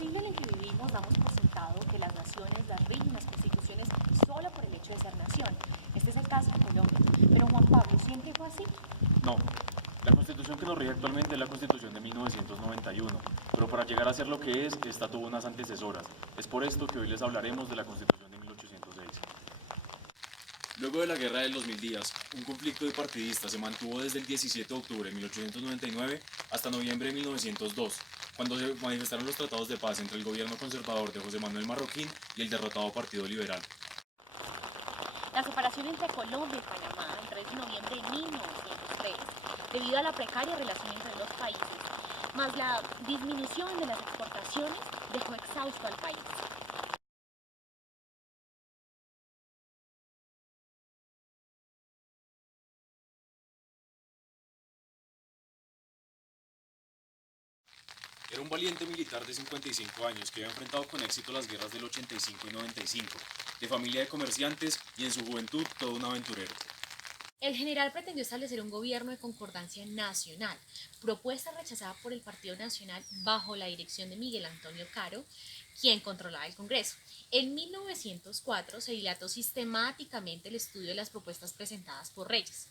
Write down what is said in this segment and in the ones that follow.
siglo en el que vivimos damos por sentado que las naciones las rigen las constituciones solo por el hecho de ser nación. Este es el caso de Colombia. Pero Juan Pablo, ¿siempre fue así? No, la constitución que nos rige actualmente es la constitución de 1991, pero para llegar a ser lo que es, esta tuvo unas antecesoras. Es por esto que hoy les hablaremos de la constitución de 1806. Luego de la Guerra de los 1000 días, un conflicto de partidistas se mantuvo desde el 17 de octubre de 1899 hasta noviembre de 1902, cuando se manifestaron los tratados de paz entre el gobierno conservador de José Manuel Marroquín y el derrotado Partido Liberal. La separación entre Colombia y Panamá el 3 de noviembre de 1903, debido a la precaria relación entre los países, más la disminución de las exportaciones, dejó exhausto al país. Era un valiente militar de 55 años que había enfrentado con éxito las guerras del 85 y 95, de familia de comerciantes y en su juventud todo un aventurero. El general pretendió establecer un gobierno de concordancia nacional, propuesta rechazada por el Partido Nacional bajo la dirección de Miguel Antonio Caro, quien controlaba el Congreso. En 1904 se dilató sistemáticamente el estudio de las propuestas presentadas por Reyes.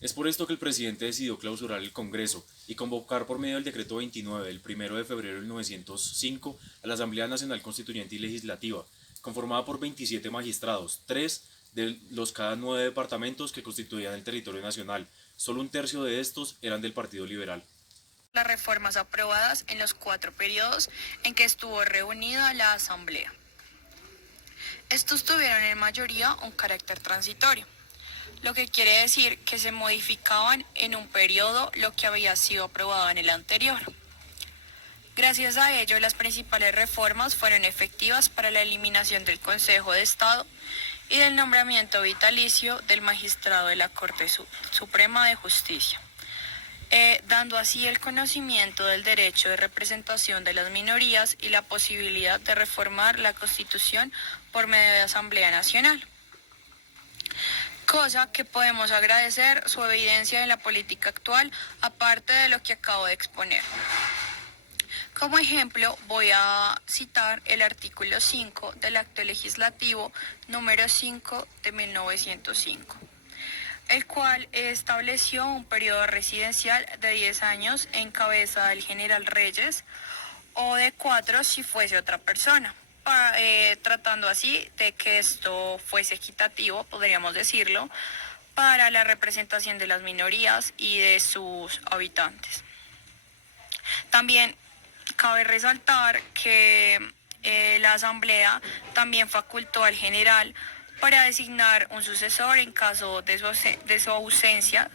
Es por esto que el presidente decidió clausurar el Congreso y convocar por medio del decreto 29 del 1 de febrero de 1905 a la Asamblea Nacional Constituyente y Legislativa, conformada por 27 magistrados, 3 de los cada 9 departamentos que constituían el territorio nacional. Solo un tercio de estos eran del Partido Liberal. Las reformas aprobadas en los 4 periodos en que estuvo reunida la Asamblea. Estos tuvieron en mayoría un carácter transitorio, lo que quiere decir que se modificaban en un periodo lo que había sido aprobado en el anterior. Gracias a ello, las principales reformas fueron efectivas para la eliminación del Consejo de Estado y del nombramiento vitalicio del magistrado de la Corte Suprema de Justicia, dando así el conocimiento del derecho de representación de las minorías y la posibilidad de reformar la Constitución por medio de Asamblea Nacional. Cosa que podemos agradecer su evidencia en la política actual, aparte de lo que acabo de exponer. Como ejemplo, voy a citar el artículo 5 del Acto Legislativo número 5 de 1905, el cual estableció un periodo residencial de 10 años en cabeza del general Reyes, o de 4 si fuese otra persona, tratando así de que esto fuese equitativo, podríamos decirlo, para la representación de las minorías y de sus habitantes. También cabe resaltar que la Asamblea también facultó al general para designar un sucesor en caso de su ausencia,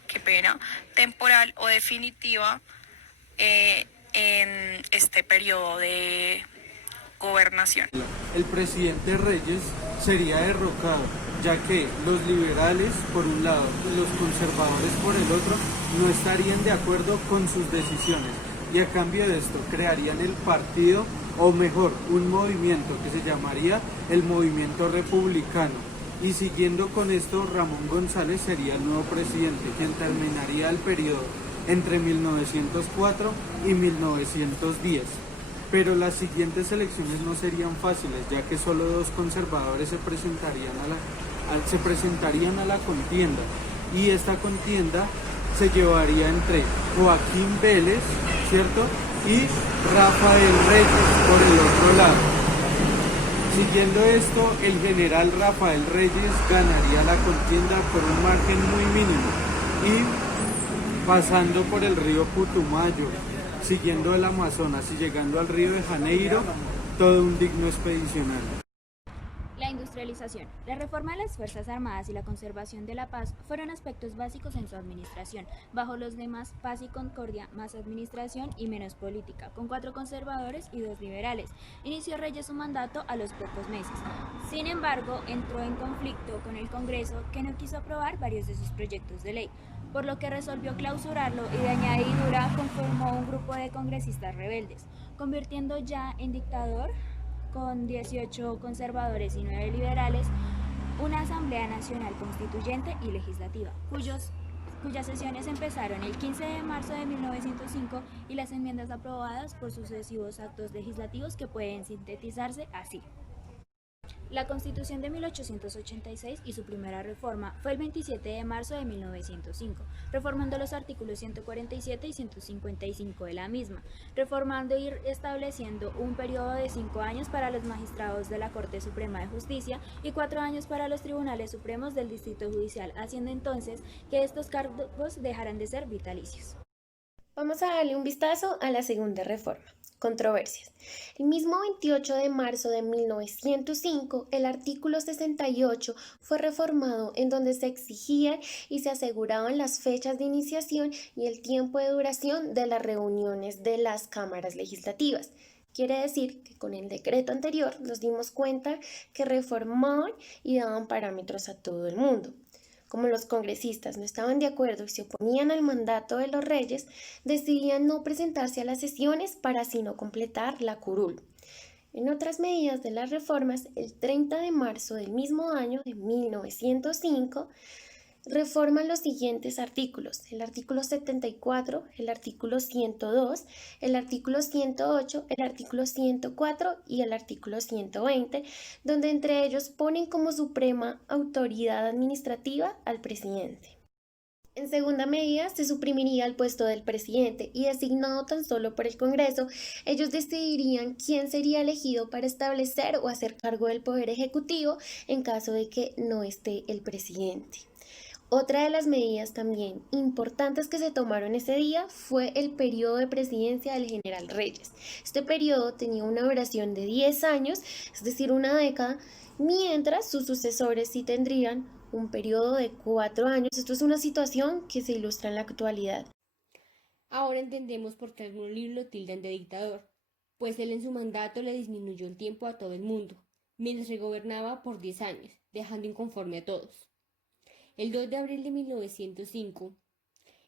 temporal o definitiva en este periodo de gobernación. El presidente Reyes sería derrocado, ya que los liberales por un lado y los conservadores por el otro no estarían de acuerdo con sus decisiones, y a cambio de esto crearían el partido, o mejor, un movimiento que se llamaría el Movimiento Republicano. Y siguiendo con esto, Ramón González sería el nuevo presidente, quien terminaría el periodo entre 1904 y 1910. Pero las siguientes elecciones no serían fáciles, ya que solo 2 conservadores se presentarían a la contienda, y esta contienda se llevaría entre Joaquín Vélez, ¿cierto?, y Rafael Reyes por el otro lado. Siguiendo esto, el general Rafael Reyes ganaría la contienda por un margen muy mínimo, y pasando por el río Putumayo, siguiendo el Amazonas y llegando al Río de Janeiro, todo un digno expedicionario. La industrialización, la reforma de las Fuerzas Armadas y la conservación de la paz fueron aspectos básicos en su administración, bajo los lemas paz y concordia, más administración y menos política, con 4 conservadores y 2 liberales. Inició Reyes su mandato a los pocos meses. Sin embargo, entró en conflicto con el Congreso, que no quiso aprobar varios de sus proyectos de ley, por lo que resolvió clausurarlo y de añadidura conformó un grupo de congresistas rebeldes, convirtiendo ya en dictador, con 18 conservadores y 9 liberales, una Asamblea Nacional Constituyente y Legislativa, cuyos cuyas sesiones empezaron el 15 de marzo de 1905 y las enmiendas aprobadas por sucesivos actos legislativos que pueden sintetizarse así. La Constitución de 1886 y su primera reforma fue el 27 de marzo de 1905, reformando los artículos 147 y 155 de la misma, reformando y estableciendo un periodo de 5 años para los magistrados de la Corte Suprema de Justicia y 4 años para los tribunales supremos del Distrito Judicial, haciendo entonces que estos cargos dejaran de ser vitalicios. Vamos a darle un vistazo a la segunda reforma. Controversias. El mismo 28 de marzo de 1905, el artículo 68 fue reformado en donde se exigían y se aseguraban las fechas de iniciación y el tiempo de duración de las reuniones de las cámaras legislativas. Quiere decir que con el decreto anterior nos dimos cuenta que reformaban y daban parámetros a todo el mundo. Como los congresistas no estaban de acuerdo y se oponían al mandato de los reyes, decidían no presentarse a las sesiones para así no completar la curul. En otras medidas de las reformas, el 30 de marzo del mismo año de 1905, reforman los siguientes artículos: el artículo 74, el artículo 102, el artículo 108, el artículo 104 y el artículo 120, donde entre ellos ponen como suprema autoridad administrativa al presidente. En segunda medida, se suprimiría el puesto del presidente y, designado tan solo por el Congreso, ellos decidirían quién sería elegido para establecer o hacer cargo del poder ejecutivo en caso de que no esté el presidente. Otra de las medidas también importantes que se tomaron ese día fue el periodo de presidencia del general Reyes. Este periodo tenía una duración de 10 años, es decir, una década, mientras sus sucesores sí tendrían un periodo de 4 años. Esto es una situación que se ilustra en la actualidad. Ahora entendemos por qué algunos libros lo tildan de dictador, pues él en su mandato le disminuyó el tiempo a todo el mundo, mientras se gobernaba por 10 años, dejando inconforme a todos. El 2 de abril de 1905,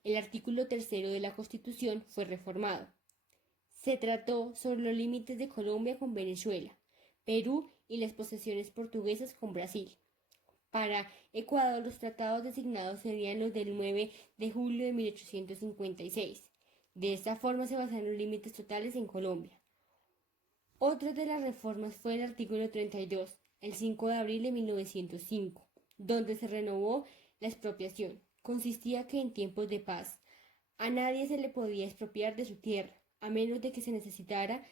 el artículo 3 de la Constitución fue reformado. Se trató sobre los límites de Colombia con Venezuela, Perú y las posesiones portuguesas con Brasil. Para Ecuador, los tratados designados serían los del 9 de julio de 1856. De esta forma se basaron los límites totales en Colombia. Otra de las reformas fue el artículo 32, el 5 de abril de 1905, donde se renovó la expropiación. Consistía que en tiempos de paz a nadie se le podía expropiar de su tierra, a menos de que se necesitara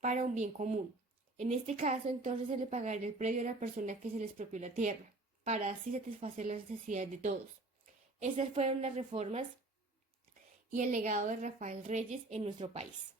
para un bien común. En este caso, entonces se le pagaría el predio a la persona que se le expropió la tierra, para así satisfacer las necesidades de todos. Esas fueron las reformas y el legado de Rafael Reyes en nuestro país.